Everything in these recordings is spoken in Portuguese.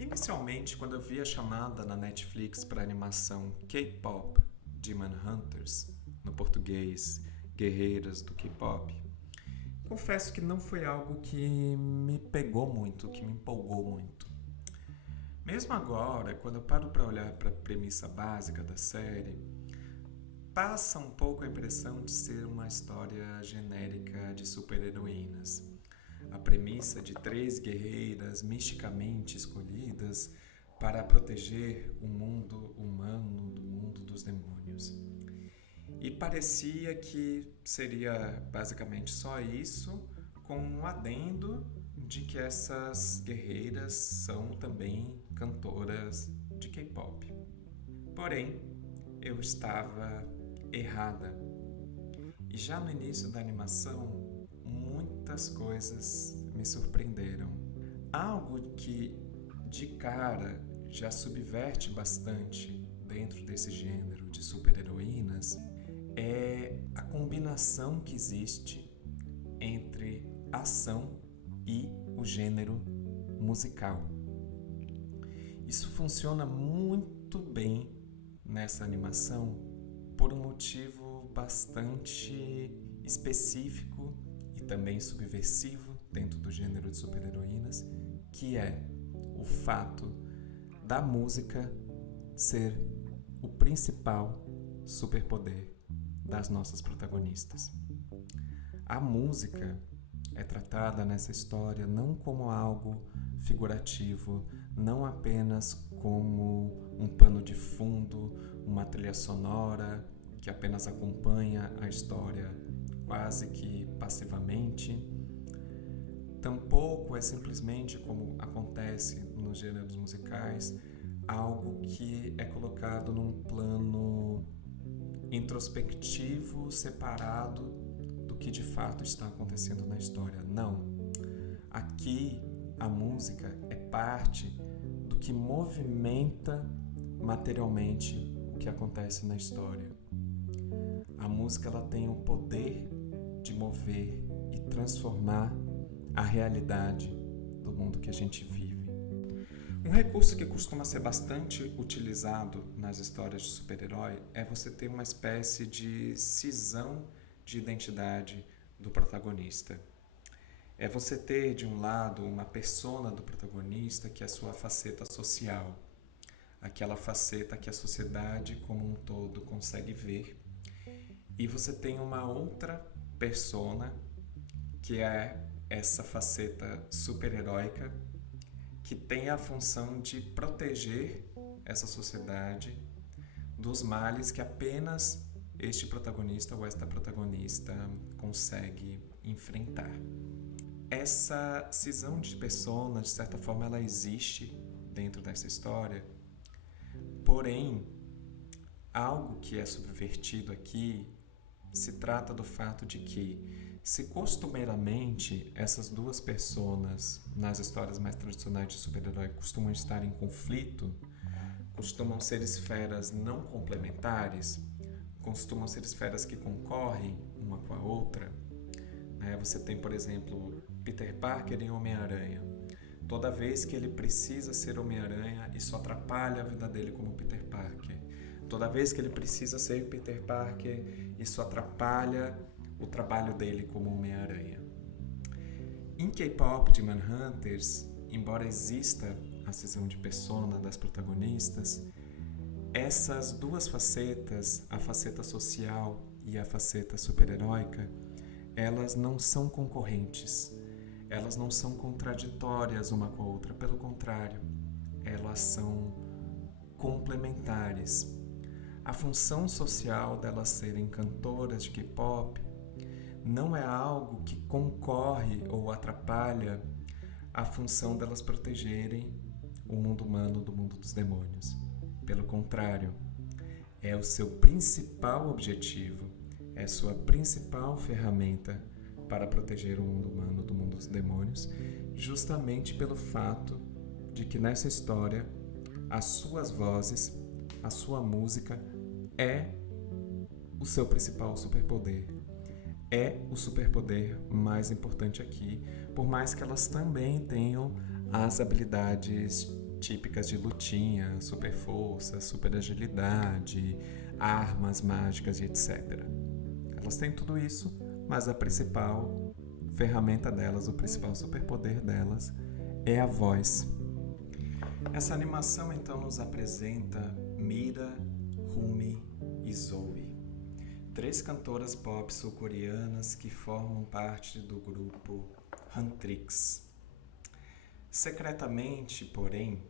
Inicialmente, quando eu vi a chamada na Netflix para a animação K-Pop Demon Hunters, no português Guerreiras do K-Pop, confesso que não foi algo que me pegou muito, que me empolgou muito. Mesmo agora, quando eu paro para olhar para a premissa básica da série, passa um pouco a impressão de ser uma história genérica de super-heroínas. A premissa de 3 guerreiras misticamente escolhidas para proteger o mundo humano do mundo dos demônios. E parecia que seria basicamente só isso, com um adendo de que essas guerreiras são também cantoras de K-pop. Porém, eu estava errada. E já no início da animação, muitas coisas me surpreenderam. Algo que, de cara, já subverte bastante dentro desse gênero de super-heroínas é a combinação que existe entre ação e o gênero musical. Isso funciona muito bem nessa animação por um motivo bastante específico e também subversivo dentro do gênero de super-heroínas, que é o fato da música ser o principal superpoder das nossas protagonistas. A música é tratada nessa história não como algo figurativo, não apenas como um pano de fundo, uma trilha sonora que apenas acompanha a história quase que passivamente. Tampouco é simplesmente, como acontece nos gêneros musicais, algo que é colocado num plano introspectivo, separado do que de fato está acontecendo na história. Não. Aqui a música é parte do que movimenta materialmente o que acontece na história. A música ela tem o poder de mover e transformar a realidade do mundo que a gente vive. Um recurso que costuma ser bastante utilizado nas histórias de super-herói é você ter uma espécie de cisão de identidade do protagonista. É você ter, de um lado, uma persona do protagonista que é a sua faceta social, aquela faceta que a sociedade como um todo consegue ver, e você tem uma outra persona que é essa faceta super-heróica que tem a função de proteger essa sociedade dos males que apenas este protagonista ou esta protagonista consegue enfrentar. Essa cisão de persona, de certa forma, ela existe dentro dessa história, porém, algo que é subvertido aqui se trata do fato de que, se costumeiramente essas duas personas nas histórias mais tradicionais de super-herói costumam estar em conflito, costumam ser esferas não complementares, costumam ser esferas que concorrem uma com a outra. Você tem, por exemplo, Peter Parker e Homem-Aranha. Toda vez que ele precisa ser Homem-Aranha, isso atrapalha a vida dele como Peter Parker. Toda vez que ele precisa ser Peter Parker, isso atrapalha o trabalho dele como Homem-Aranha. Em K-Pop Demon Hunters, embora exista a cisão de persona das protagonistas, essas duas facetas, a faceta social e a faceta super-heróica, elas não são concorrentes, elas não são contraditórias uma com a outra, pelo contrário, elas são complementares. A função social delas serem cantoras de K-pop não é algo que concorre ou atrapalha a função delas protegerem o mundo humano do mundo dos demônios. Pelo contrário, é o seu principal objetivo, é sua principal ferramenta para proteger o mundo humano do mundo dos demônios, justamente pelo fato de que nessa história as suas vozes, a sua música é o seu principal superpoder. É o superpoder mais importante aqui, por mais que elas também tenham as habilidades típicas de lutinha, super força, super agilidade, armas mágicas e etc. Elas têm tudo isso, mas a principal ferramenta delas, o principal superpoder delas é a voz. Essa animação então nos apresenta Mira, Rumi e Zoe, 3 cantoras pop sul-coreanas que formam parte do grupo Huntrix. Secretamente, porém,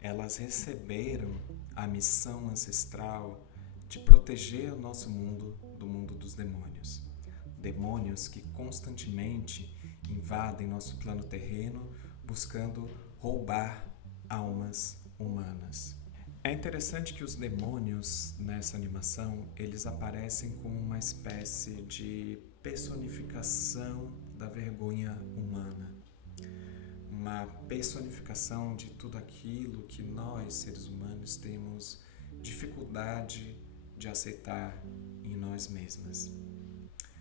elas receberam a missão ancestral de proteger o nosso mundo do mundo dos demônios. Demônios que constantemente invadem nosso plano terreno buscando roubar almas humanas. É interessante que os demônios nessa animação, eles aparecem como uma espécie de personificação da vergonha humana. Uma personificação de tudo aquilo que nós, seres humanos, temos dificuldade de aceitar em nós mesmos.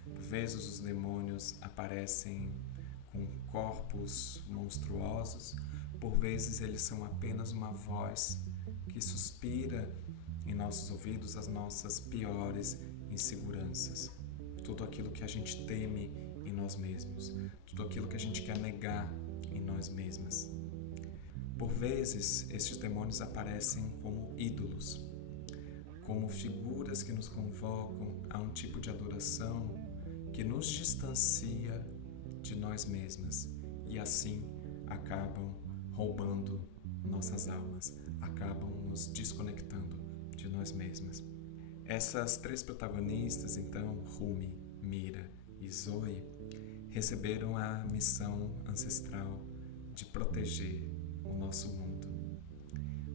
Por vezes os demônios aparecem com corpos monstruosos, por vezes eles são apenas uma voz que suspira em nossos ouvidos as nossas piores inseguranças. Tudo aquilo que a gente teme em nós mesmos, tudo aquilo que a gente quer negar em nós mesmas. Por vezes, estes demônios aparecem como ídolos, como figuras que nos convocam a um tipo de adoração que nos distancia de nós mesmas e assim acabam roubando nossas almas, acabam nos desconectando de nós mesmas. Essas 3 protagonistas, então, Rumi, Mira e Zoe, receberam a missão ancestral de proteger o nosso mundo.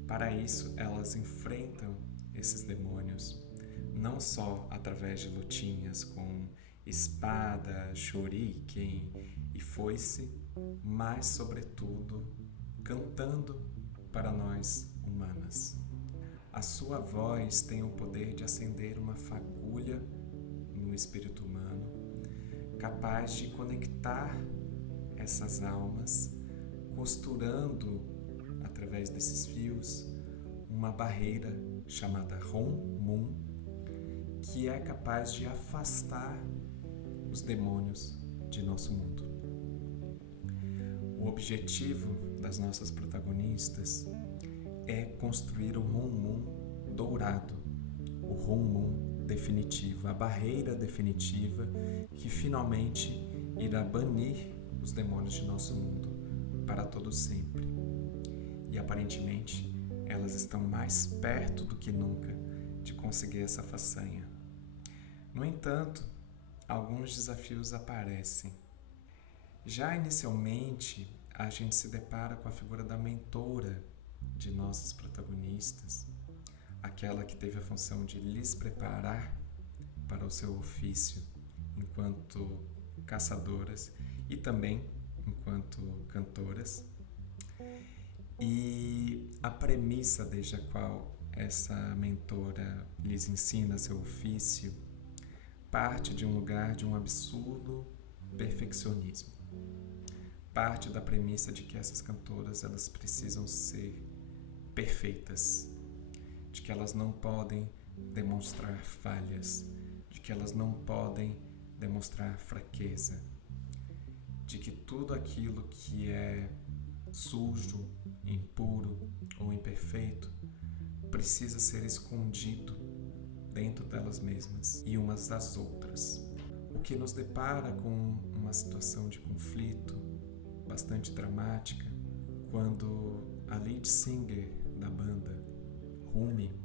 Para isso, elas enfrentam esses demônios não só através de lutinhas com espada, shuriken e foice, mas, sobretudo, cantando para nós humanas. A sua voz tem o poder de acender uma fagulha no espírito humano, capaz de conectar essas almas, costurando, através desses fios, uma barreira chamada Hon-Mun, que é capaz de afastar os demônios de nosso mundo. O objetivo das nossas protagonistas é construir o Hon-Mun dourado, o Hon-Mun definitivo, a barreira definitiva que finalmente irá banir os demônios de nosso mundo para todo sempre. E aparentemente elas estão mais perto do que nunca de conseguir essa façanha. No entanto, alguns desafios aparecem. Já inicialmente, a gente se depara com a figura da mentora de nossas protagonistas, aquela que teve a função de lhes preparar para o seu ofício enquanto caçadoras e também enquanto cantoras. E a premissa desde a qual essa mentora lhes ensina seu ofício parte de um lugar de um absurdo perfeccionismo. Parte da premissa de que essas cantoras elas precisam ser perfeitas, de que elas não podem demonstrar falhas, de que elas não podem demonstrar fraqueza, de que tudo aquilo que é sujo, impuro ou imperfeito precisa ser escondido dentro delas mesmas e umas das outras. O que nos depara com uma situação de conflito bastante dramática quando a lead singer da banda, Rumi,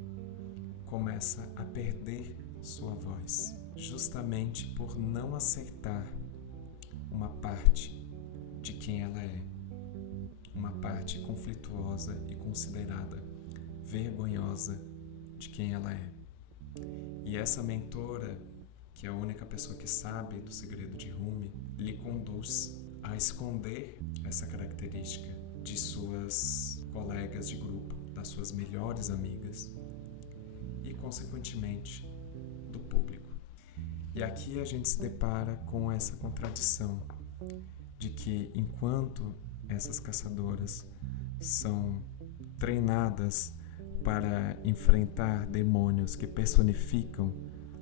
começa a perder sua voz, justamente por não aceitar uma parte de quem ela é, uma parte conflituosa e considerada vergonhosa de quem ela é. E essa mentora, que é a única pessoa que sabe do segredo de Rumi, lhe conduz a esconder essa característica de suas colegas de grupo, das suas melhores amigas e, consequentemente, do público. E aqui a gente se depara com essa contradição de que, enquanto essas caçadoras são treinadas para enfrentar demônios que personificam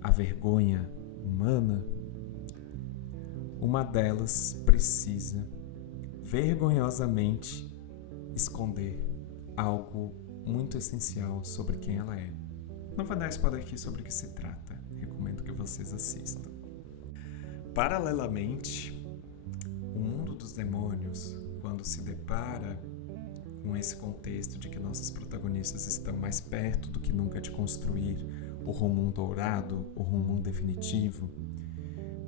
a vergonha humana, uma delas precisa vergonhosamente esconder algo muito essencial sobre quem ela é. Não vou dar spoiler aqui sobre o que se trata, recomendo que vocês assistam. Paralelamente, o mundo dos demônios, quando se depara com esse contexto de que nossos protagonistas estão mais perto do que nunca de construir o rumo dourado, o rumo definitivo,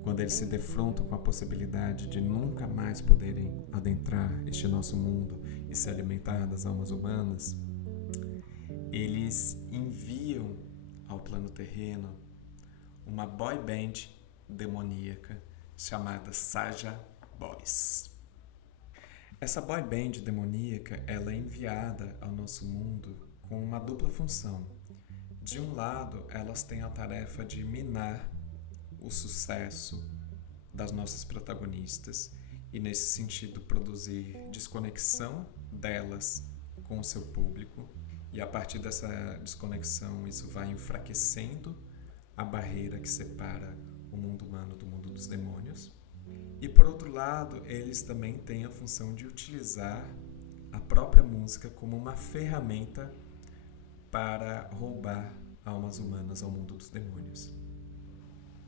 quando eles se defrontam com a possibilidade de nunca mais poderem adentrar este nosso mundo e se alimentar das almas humanas, eles enviam ao plano terreno uma boy band demoníaca chamada Saja Boys. Essa boy band demoníaca, ela é enviada ao nosso mundo com uma dupla função. De um lado, elas têm a tarefa de minar o sucesso das nossas protagonistas e, nesse sentido, produzir desconexão delas com o seu público, e a partir dessa desconexão isso vai enfraquecendo a barreira que separa o mundo humano do mundo dos demônios. E por outro lado, eles também têm a função de utilizar a própria música como uma ferramenta para roubar almas humanas ao mundo dos demônios.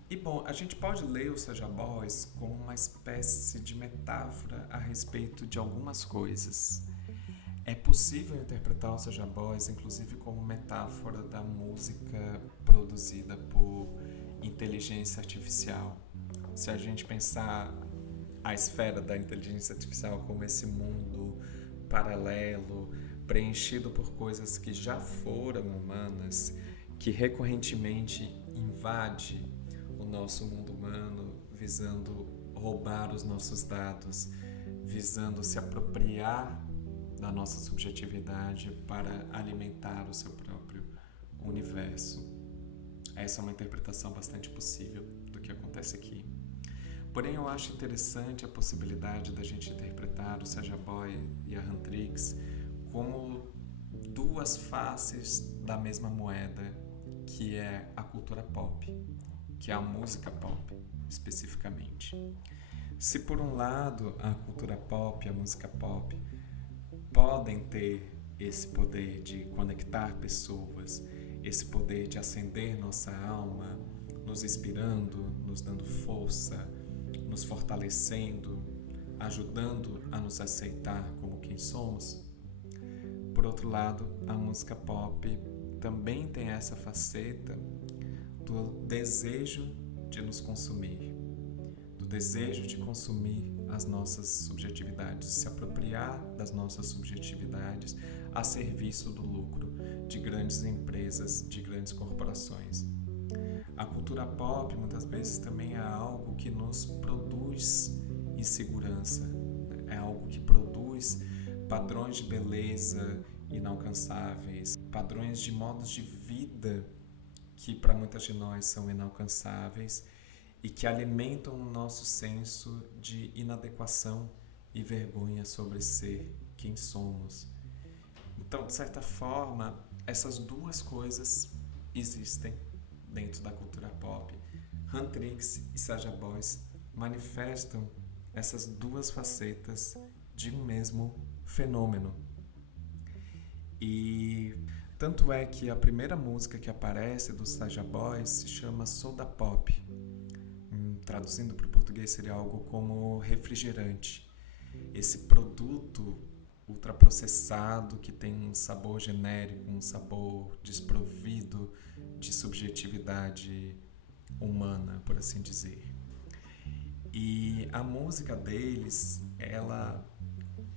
E bom, a gente pode ler os Saja Boys como uma espécie de metáfora a respeito de algumas coisas. É possível interpretar os Saja Boys, inclusive, como metáfora da música produzida por inteligência artificial. Se a gente pensar a esfera da inteligência artificial como esse mundo paralelo, preenchido por coisas que já foram humanas, que recorrentemente invade o nosso mundo humano, visando roubar os nossos dados, visando se apropriar da nossa subjetividade para alimentar o seu próprio universo. Essa é uma interpretação bastante possível do que acontece aqui. Porém, eu acho interessante a possibilidade da gente interpretar o Saja Boy e a Huntrix como duas faces da mesma moeda, que é a cultura pop, que é a música pop, especificamente. Se por um lado a cultura pop, a música pop, podem ter esse poder de conectar pessoas, esse poder de acender nossa alma, nos inspirando, nos dando força, nos fortalecendo, ajudando a nos aceitar como quem somos. Por outro lado, a música pop também tem essa faceta do desejo de nos consumir, do desejo de consumir as nossas subjetividades, se apropriar das nossas subjetividades a serviço do lucro de grandes empresas, de grandes corporações. A cultura pop muitas vezes também é algo que nos produz insegurança, é algo que produz padrões de beleza inalcançáveis, padrões de modos de vida que para muitas de nós são inalcançáveis e que alimentam o nosso senso de inadequação e vergonha sobre ser quem somos. Então, de certa forma, essas duas coisas existem dentro da cultura pop. Huntrix e Saja Boys manifestam essas duas facetas de um mesmo fenômeno. E tanto é que a primeira música que aparece dos Saja Boys se chama Soda Pop. Traduzindo para o português seria algo como refrigerante. Esse produto ultraprocessado que tem um sabor genérico, um sabor desprovido de subjetividade humana, por assim dizer. E a música deles, ela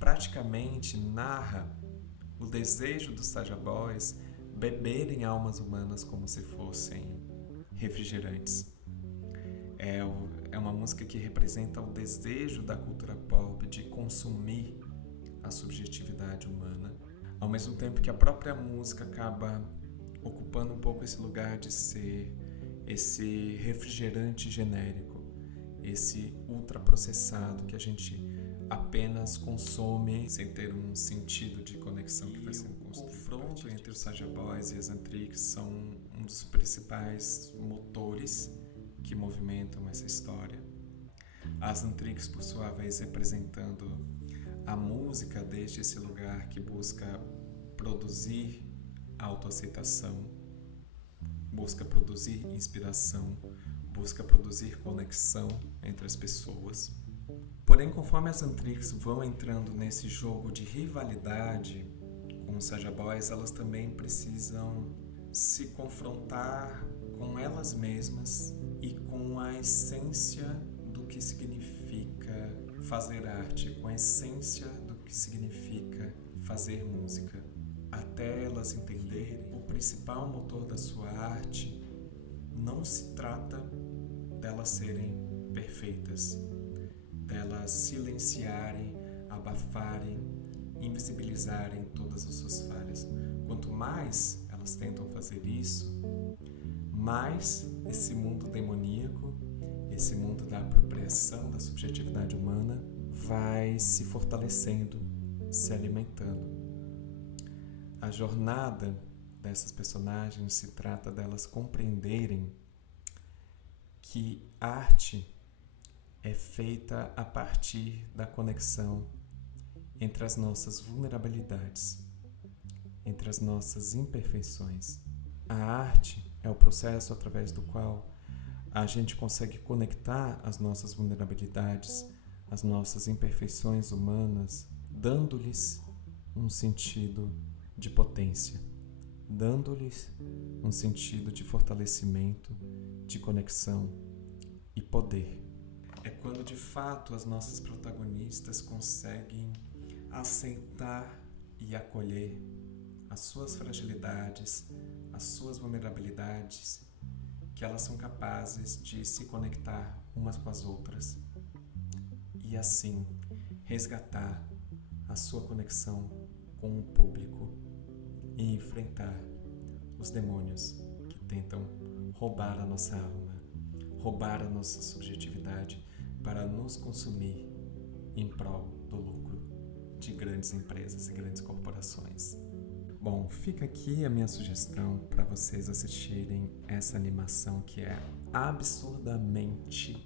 praticamente narra o desejo dos Saja Boys beberem almas humanas como se fossem refrigerantes. É uma música que representa o desejo da cultura pop de consumir a subjetividade humana, ao mesmo tempo que a própria música acaba ocupando um pouco esse lugar de ser esse refrigerante genérico, esse ultraprocessado que a gente apenas consome sem ter um sentido de conexão que vai sendo construído. confronto entre os Saja Boys e as Antrix são um dos principais motores que movimentam essa história. As Antrix, por sua vez, representando a música desde esse lugar que busca produzir autoaceitação, busca produzir inspiração, busca produzir conexão entre as pessoas. Porém, conforme as Antrix vão entrando nesse jogo de rivalidade com os Saja Boys, elas também precisam se confrontar com elas mesmas e com a essência do que significa fazer arte, com a essência do que significa fazer música. Até elas entenderem, o principal motor da sua arte não se trata delas serem perfeitas, delas silenciarem, abafarem, invisibilizarem todas as suas falhas. Quanto mais elas tentam fazer isso, mais esse mundo demoníaco, esse mundo da apropriação da subjetividade humana vai se fortalecendo, se alimentando. A jornada dessas personagens se trata delas compreenderem que arte é feita a partir da conexão entre as nossas vulnerabilidades, entre as nossas imperfeições. A arte é o processo através do qual a gente consegue conectar as nossas vulnerabilidades, as nossas imperfeições humanas, dando-lhes um sentido de potência, dando-lhes um sentido de fortalecimento, de conexão e poder. É quando de fato as nossas protagonistas conseguem aceitar e acolher as suas fragilidades, as suas vulnerabilidades, que elas são capazes de se conectar umas com as outras e assim resgatar a sua conexão com o público e enfrentar os demônios que tentam roubar a nossa alma, roubar a nossa subjetividade para nos consumir em prol do lucro de grandes empresas e grandes corporações. Bom, fica aqui a minha sugestão para vocês assistirem essa animação que é absurdamente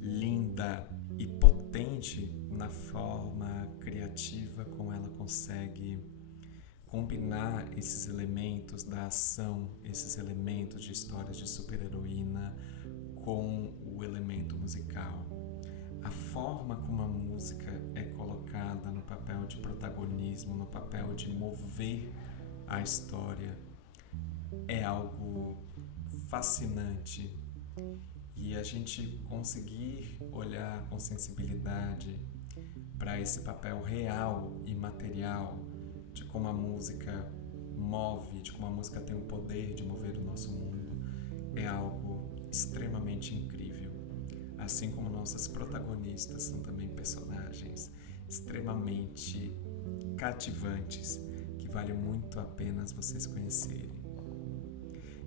linda e potente na forma criativa como ela consegue combinar esses elementos da ação, esses elementos de histórias de super-heroína com o elemento musical. A forma como a música é colocada no papel de protagonismo, no papel de mover a história, é algo fascinante. E a gente conseguir olhar com sensibilidade para esse papel real e material de como a música move, de como a música tem o poder de mover o nosso mundo, é algo extremamente incrível. Assim como nossas protagonistas são também personagens extremamente cativantes, que vale muito a pena vocês conhecerem.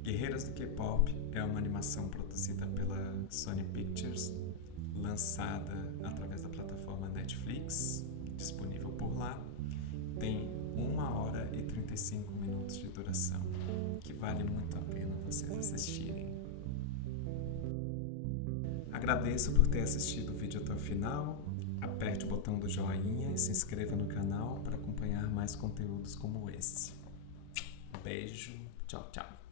Guerreiras do K-Pop é uma animação produzida pela Sony Pictures, lançada através da plataforma Netflix, disponível por lá. Tem 1h35 de duração, que vale muito a pena vocês assistirem. Agradeço por ter assistido o vídeo até o final. Aperte o botão do joinha e se inscreva no canal para acompanhar mais conteúdos como esse. Beijo, tchau, tchau.